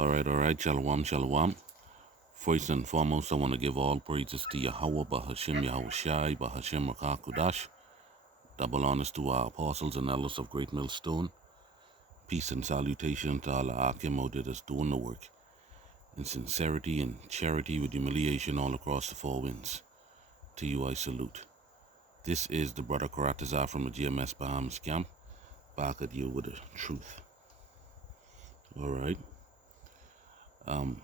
All right. Shalom, shalom. First and foremost, I want to give all praises to Yahweh, Bahashim Yahushai, Bahashim Rakah Kudash. Double honors to our apostles and elders of Great Millstone. Peace and salutation to Allah Akimo that is doing the work. In sincerity and charity with humiliation all across the four winds. To you I salute. This is the brother Chaarawtaza from the GMS Bahamas camp. Back at you with the truth. All right. I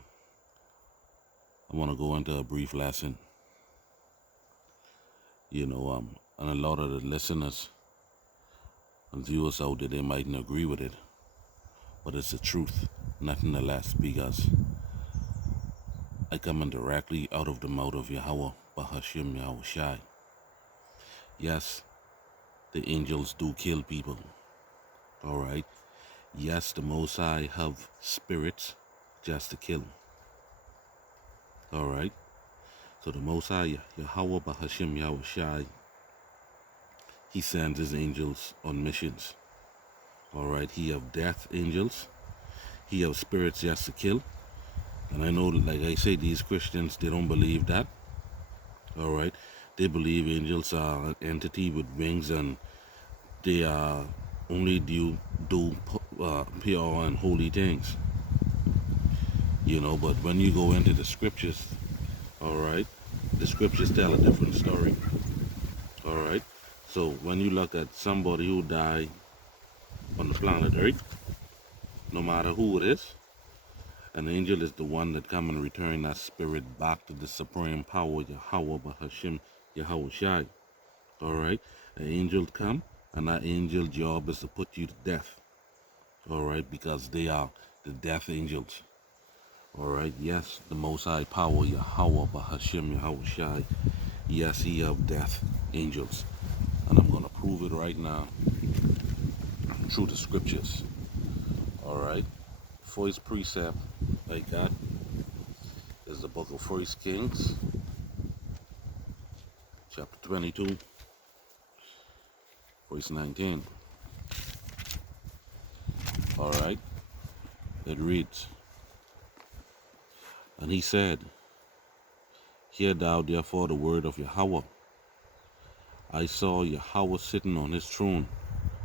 want to go into a brief lesson. And a lot of the listeners and viewers out there, they mightn't agree with it, but it's the truth, nothing less, because I come in directly out of the mouth of Yahweh, Bahashim Yahushai. Yes, the angels do kill people. All right. Yes, the Most High have spirits just to kill. All right. So the Most High, Yahweh Bahashim Yahushai, he sends his angels on missions. All right. He have death angels. He have spirits just to kill. And I know, like I say, these Christians, they don't believe that. All right. They believe angels are an entity with wings and they only do pure and holy things. But when you go into the scriptures, all right, the scriptures tell a different story. All right. So when you look at somebody who died on the planet Earth, no matter who it is, an angel is the one that come and return that spirit back to the supreme power, Yahweh Bahashim Yahushai. All right. An angel come, and that angel job is to put you to death. All right, because they are the death angels. All right, yes, the Most High power, Yahweh Bahashim Yahushai. Yes, he have death angels. And I'm going to prove it right now through the scriptures. All right, first precept I got is the book of 1 Kings, chapter 22, verse 19. All right, it reads, and he said, hear thou therefore the word of Yahweh. I saw Yahweh sitting on his throne,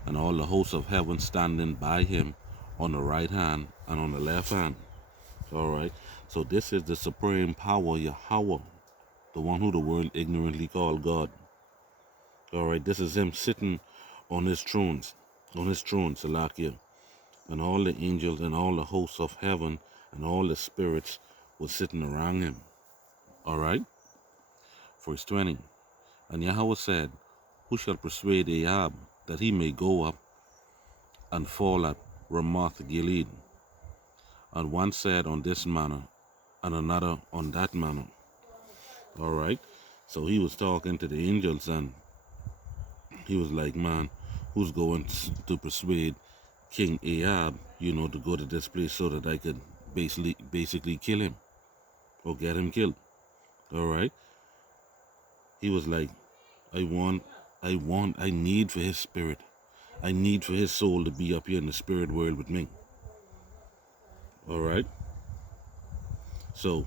and all the hosts of heaven standing by him on the right hand and on the left hand. All right. So this is the supreme power, Yahweh, the one who the world ignorantly called God. All right. This is him sitting on his throne, Salakia. And all the angels and all the hosts of heaven and all the spirits were sitting around him. All right. Verse 20. And Yahweh said, who shall persuade Ahab that he may go up and fall at Ramoth Gilead? And one said on this manner, and another on that manner. All right. So he was talking to the angels, and he was like, man, who's going to persuade King Ahab, to go to this place so that I could basically kill him or get him killed? All right. He was like, I need for his spirit. I need for his soul to be up here in the spirit world with me. All right. So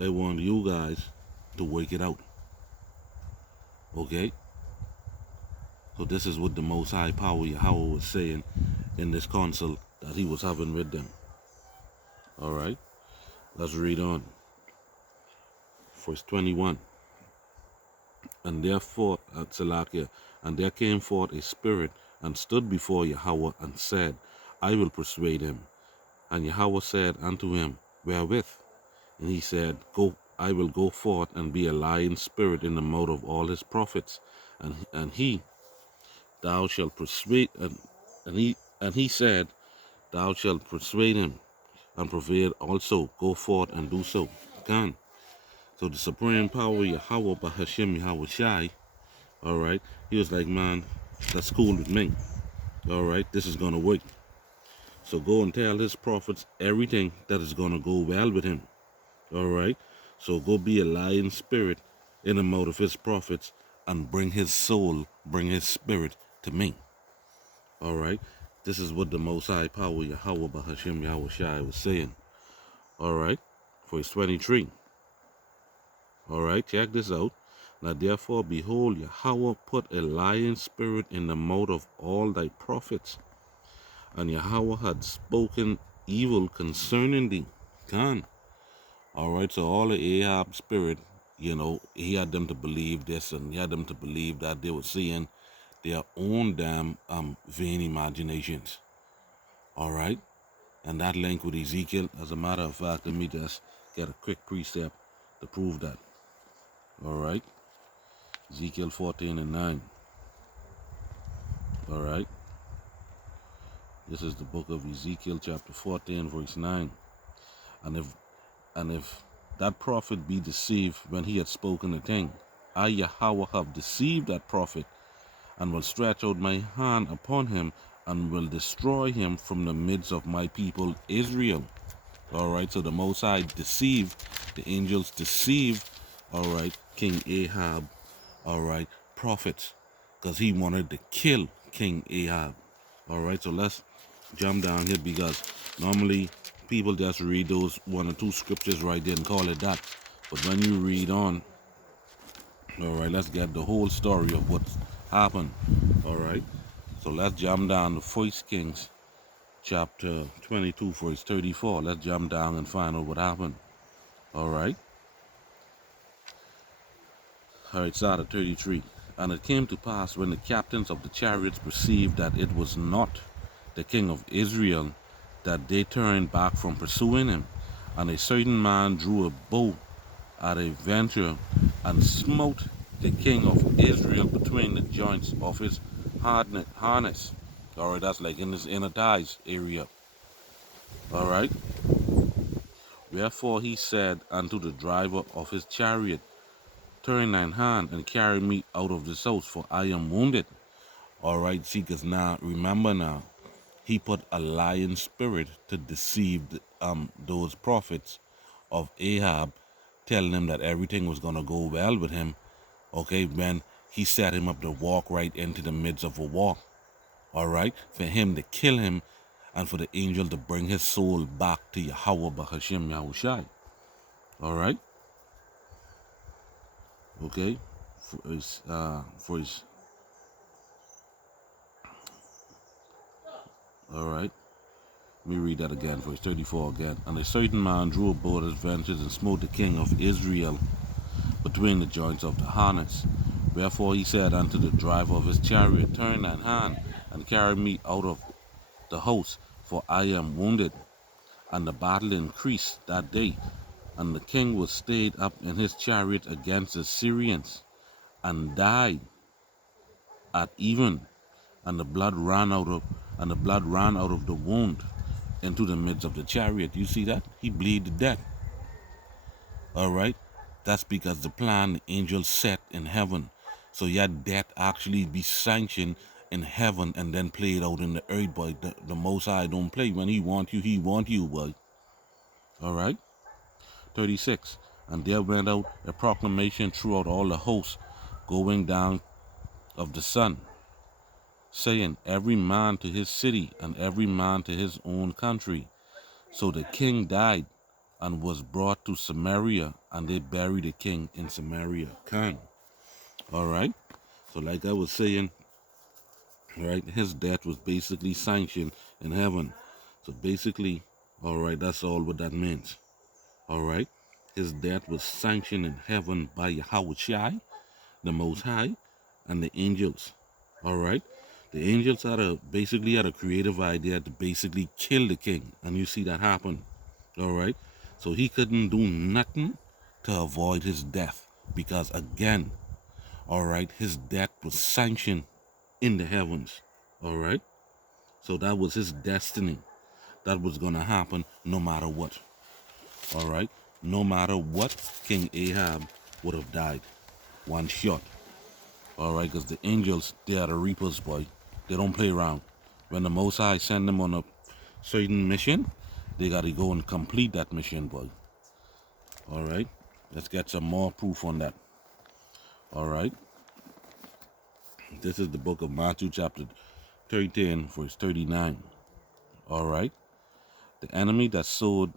I want you guys to work it out. Okay. So this is what the Most High Power Yahweh was saying in this council that he was having with them. All right. Let's read on. Verse 21. And therefore, at Salakia, and there came forth a spirit and stood before Yahweh and said, I will persuade him. And Yahweh said unto him, wherewith? And he said, go, I will go forth and be a lying spirit in the mouth of all his prophets. And he, thou shalt persuade, and he said, thou shalt persuade him, and prevail also, go forth and do so. Can. So the supreme power, Yahweh Bahashim Yahushai, all right, he was like, man, that's cool with me. All right, this is going to work. So go and tell his prophets everything that is going to go well with him. All right, so go be a lying spirit in the mouth of his prophets and bring his soul, bring his spirit to me. All right, This is what the Most High Power Yahweh Bahashim Yahweh Shai was saying. All right, verse 23. All right, check this out. Now therefore, behold, Yahweh put a lying spirit in the mouth of all thy prophets, and Yahweh had spoken evil concerning thee. Can. All right, so all the Ahab spirit, he had them to believe this, and he had them to believe that they were seeing their own damn vain imaginations. All right, and that link with Ezekiel, as a matter of fact, let me just get a quick precept to prove that. All right, Ezekiel 14 and 9. All right, this is the book of Ezekiel chapter 14 verse 9. And if that prophet be deceived when he had spoken a thing, I Yahweh have deceived that prophet, and will stretch out my hand upon him, and will destroy him from the midst of my people Israel. All right, so the Most High deceived, the angels deceived, all right, King Ahab, all right, prophets, because he wanted to kill King Ahab. All right, so let's jump down here, because normally people just read those one or two scriptures right there and call it that. But when you read on, all right, let's get the whole story of what's happened. All right, so let's jump down to 1 Kings chapter 22 verse 34. Let's jump down and find out what happened. All right, start at 33. And it came to pass, when the captains of the chariots perceived that it was not the king of Israel, that they turned back from pursuing him. And a certain man drew a bow at a venture, and smote the king of Israel between the joints of his harness. All right, that's like in his inner thighs area. All right. Wherefore he said unto the driver of his chariot, Turn thine hand and carry me out of this house, for I am wounded. All right, see, because now, remember now, he put a lying spirit to deceive those prophets of Ahab, telling them that everything was going to go well with him, okay, when he set him up to walk right into the midst of a war, all right, for him to kill him and for the angel to bring his soul back to Yahweh Bahashim Yahushai, all right, okay, all right. Let me read that again, verse 34 again. And a certain man drew a bow at his ventures, and smote the king of Israel between the joints of the harness. Wherefore he said unto the driver of his chariot, Turn thine hand, and carry me out of the house, for I am wounded. And the battle increased that day, and the king was stayed up in his chariot against the Syrians, and died at even, and the blood ran out of the wound into the midst of the chariot. You see that? He bleed to death. All right? That's because the plan the angels set in heaven. So your death actually be sanctioned in heaven and then played out in the earth, boy. The Most High don't play. When he want you, boy. All right? 36. And there went out a proclamation throughout all the hosts, going down of the sun, saying, every man to his city, and every man to his own country. So the king died, and was brought to Samaria, and they buried the king in Samaria. All right. So like I was saying, right, his death was basically sanctioned in heaven. So basically, all right, that's all what that means. All right. His death was sanctioned in heaven by Yahweh Shai, the Most High, and the angels. All right. The angels basically had a creative idea to basically kill the king. And you see that happen. All right. So he couldn't do nothing to avoid his death. Because again, all right, his death was sanctioned in the heavens. All right. So that was his destiny. That was going to happen no matter what. All right. No matter what, King Ahab would have died. One shot. All right. Because the angels, they are the reapers, boy. They don't play around. When the Most High send them on a certain mission, they got to go and complete that mission, boy. All right. Let's get some more proof on that. All right. This is the book of Matthew chapter 13, verse 39. All right. The enemy that sowed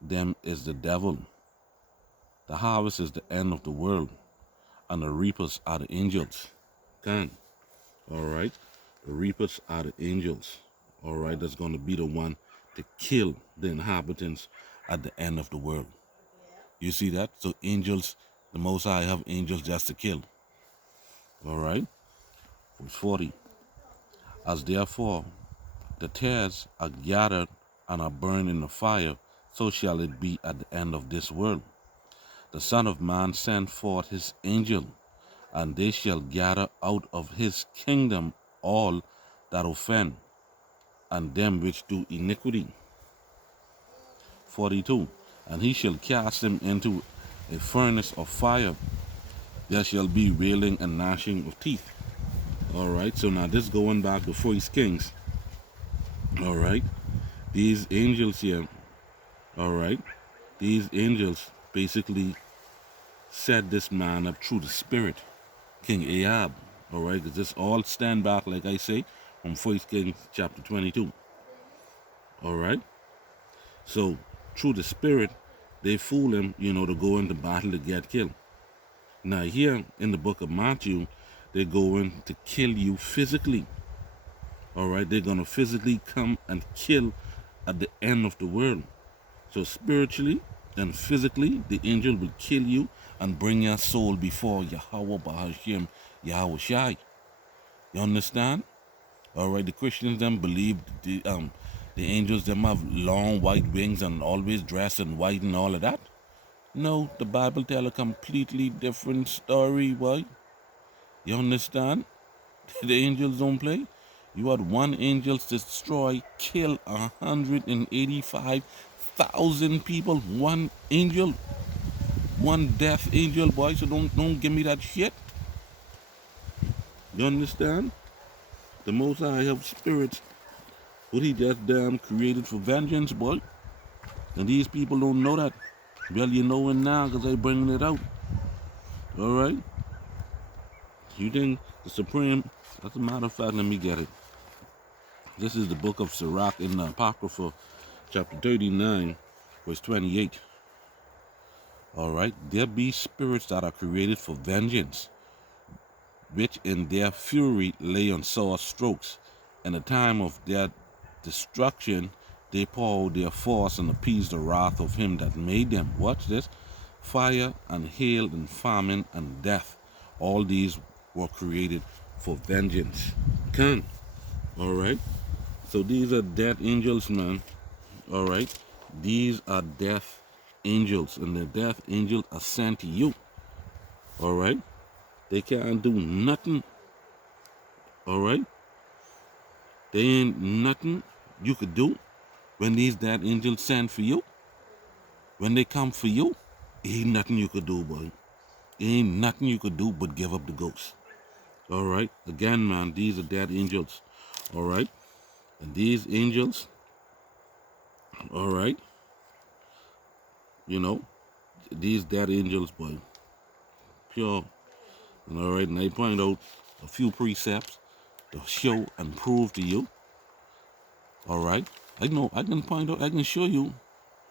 them is the devil. The harvest is the end of the world, and the reapers are the angels. Can. All right. The reapers are the angels. All right. That's going to be the one to kill the inhabitants at the end of the world. You see that? So angels, the Most High have angels just to kill. All right. Verse 40. As therefore the tares are gathered and are burned in the fire, so shall it be at the end of this world. The Son of Man sent forth his angel, and they shall gather out of his kingdom all that offend, and them which do iniquity. 42. And he shall cast them into a furnace of fire. There shall be railing and gnashing of teeth. All right, so now this going back to 1 Kings. All right, these angels here, all right, these angels basically set this man up through the spirit, King Ahab. All right, because this all stand back, like I say, from 1 Kings chapter 22. All right, so through the spirit, they fool him, to go into battle to get killed. Now here in the book of Matthew, they're going to kill you physically. All right, they're going to physically come and kill at the end of the world. So spiritually and physically, the angel will kill you and bring your soul before Yahweh Bahashim Yahweh Shai. You understand? All right, the Christians them believe the angels them have long white wings and always dress in white and all of that. No, the Bible tell a completely different story, boy. You understand? The angels don't play. You had one angel destroy, kill 185,000 people. One angel, one death angel, boy. So don't give me that shit. You understand? The Most High have spirits, what he just damn created for vengeance, boy. And these people don't know that. Well, you know it now because they bringing it out. All right? You think the Supreme, as a matter of fact, let me get it. This is the book of Sirach in the Apocrypha, chapter 39, verse 28. All right? There be spirits that are created for vengeance, which in their fury lay on sore strokes. In the time of their destruction, they pour their force and appease the wrath of him that made them. Watch this. Fire and hail and famine and death. All these were created for vengeance. Can. All right. So these are death angels, man. All right. These are death angels, and the death angels are sent to you. All right. They can't do nothing. All right. There ain't nothing you could do when these death angels send for you. When they come for you, ain't nothing you could do, boy. Ain't nothing you could do but give up the ghost. All right. Again, man, these are death angels. All right. And these angels, all right, these dead angels, boy, pure. And all right, and I point out a few precepts to show and prove to you. All right, I can show you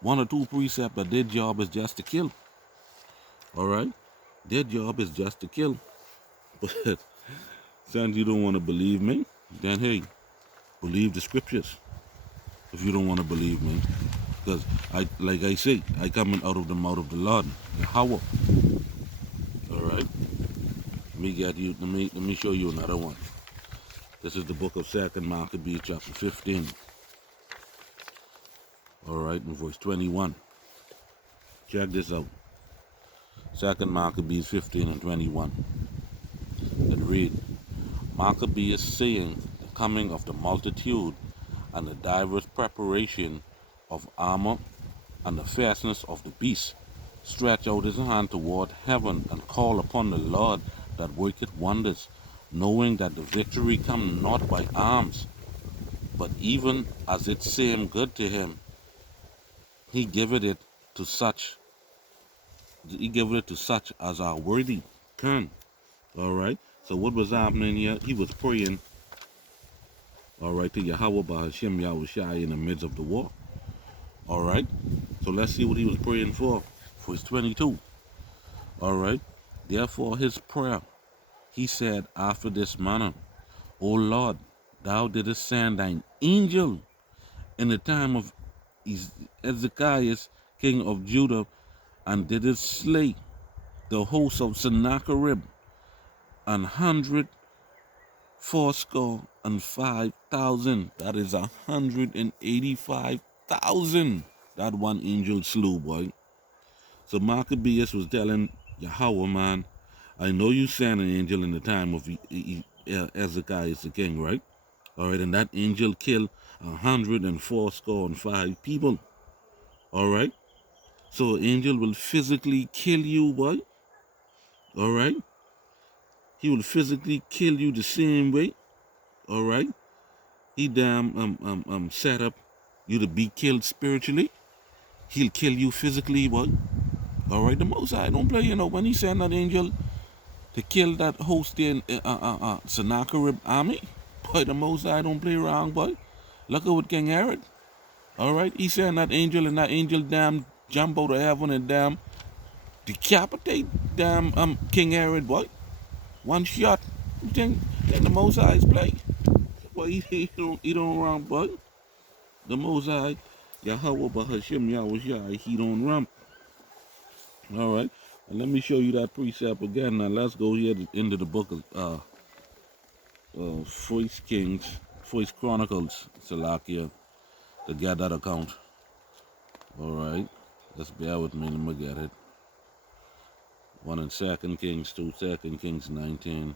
one or two precepts that their job is just to kill. All right, their job is just to kill. But since you don't want to believe me, then hey, believe the scriptures. If you don't want to believe me, because like I say, I coming out of the mouth of the Lord, Yahweh. All right. Let me show you another one. This is the book of 2nd Maccabees, chapter 15. All right, in verse 21. Check this out. 2nd Maccabees 15 and 21. It read, Maccabees saying the coming of the multitude and the diverse preparation of armor and the fierceness of the beast, stretch out his hand toward heaven and call upon the Lord that worketh wonders, knowing that the victory come not by arms, but even as it seemed good to him, he giveth it to such as are worthy. Come. All right. So what was happening here? He was praying All right, to Yahweh Bahashim Yahushai in the midst of the war. All right, so let's see what he was praying for. Verse 22. All right, therefore his prayer, he said after this manner, O Lord, thou didst send thine angel in the time of Ezekiah, king of Judah, and didst slay the host of Sennacherib, 185,000. That is 185,000. That one angel slew, boy. So Maccabeus was telling Yahweh, man, I know you sent an angel in the time of Ezekiah the king, right? All right, and that angel killed 185 people. All right, so angel will physically kill you, boy. All right, he will physically kill you the same way. All right, he set up you to be killed spiritually. He'll kill you physically, boy. All right, the Most High don't play, when he sent that angel to kill that host in Sennacherib army, boy, the Most High don't play around, boy. Look at what King Herod. All right, he sent that angel, and that angel damn jump out of heaven and damn decapitate damn King Herod, boy. One shot. You think the Most High's play? Boy, he don't run, boy. The Most High, Yahweh Bahashim Yahushai, he don't run. All right, and let me show you that precept again. Now let's go here into the book of First Kings, First Chronicles, Salakia, to get that account. All right, just bear with me. Let me get it. One in 2 Kings 2, 2 Kings 19.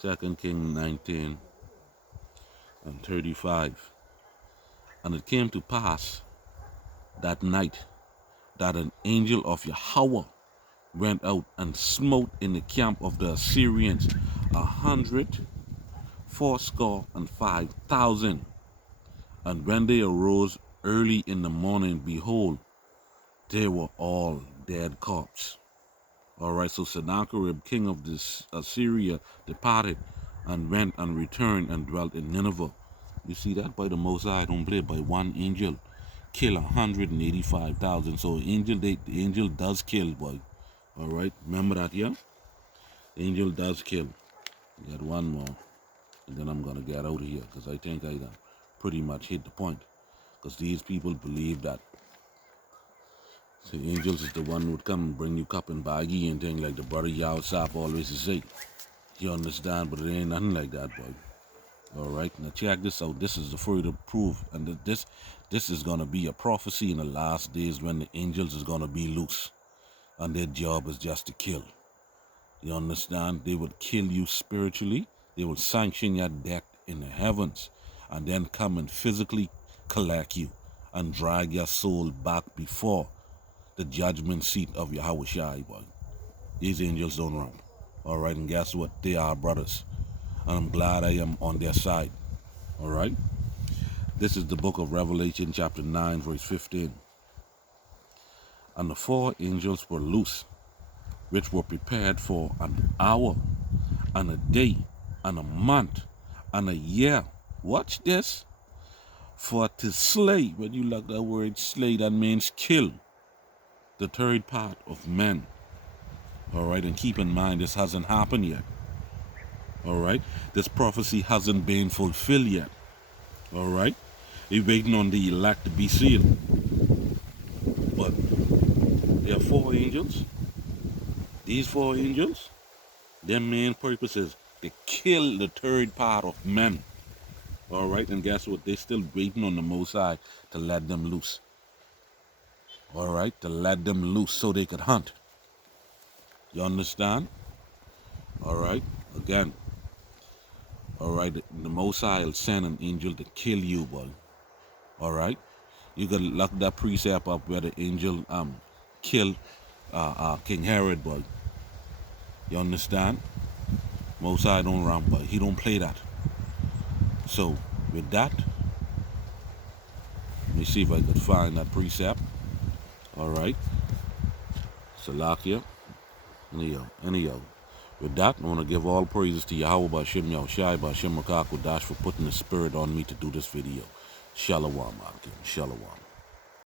2 Kings 19 and 35. And it came to pass that night that an angel of Yahweh went out and smote in the camp of the Assyrians 185,000. And when they arose early in the morning, behold, they were all dead corpses. All right, so Sennacherib, king of this Assyria, departed and went and returned and dwelt in Nineveh. You see that? By the Most High, don't play by one angel. Kill 185,000. So the angel does kill, boy. All right, remember that, yeah? The angel does kill. Get one more, and then I'm going to get out of here, because I think I pretty much hit the point. Because these people believe that the angels is the one who would come and bring you cup and baggy and things like the brother Yao Sap always say. You understand? But it ain't nothing like that, boy. All right, now check this out. This is the further proof, and this is going to be a prophecy in the last days when the angels is going to be loose, and their job is just to kill. You understand? They would kill you spiritually. They will sanction your death in the heavens, and then come and physically collect you and drag your soul back before the judgment seat of Yahweh Shai, boy. These angels don't run. All right, and guess what? They are brothers. And I'm glad I am on their side. All right? This is the book of Revelation, chapter 9, verse 15. And the 4 angels were loose, which were prepared for an hour, and a day, and a month, and a year. Watch this. For to slay, when you look that word slay, that means kill the third part of men. All right, and keep in mind, this hasn't happened yet. All right, this prophecy hasn't been fulfilled yet. All right, we're waiting on the elect to be sealed. But there are 4 angels. These 4 angels, their main purpose is to kill the third part of men. All right, and guess what? They're still waiting on the Most High to let them loose. All right, to let them loose so they could hunt. You understand? All right, again. All right, the Most High will send an angel to kill you, boy. All right, you gotta look that precept up where the angel killed King Herod, boy. You understand? Most High don't run, boy. He don't play that. So with that, let me see if I could find that precept. All right, Salakia, anyhow. With that, I want to give all praises to Yahweh Ba'Shem Yahushai Ba'Shem Rakakwadash for putting the spirit on me to do this video. Shalom, Akim. Shalom.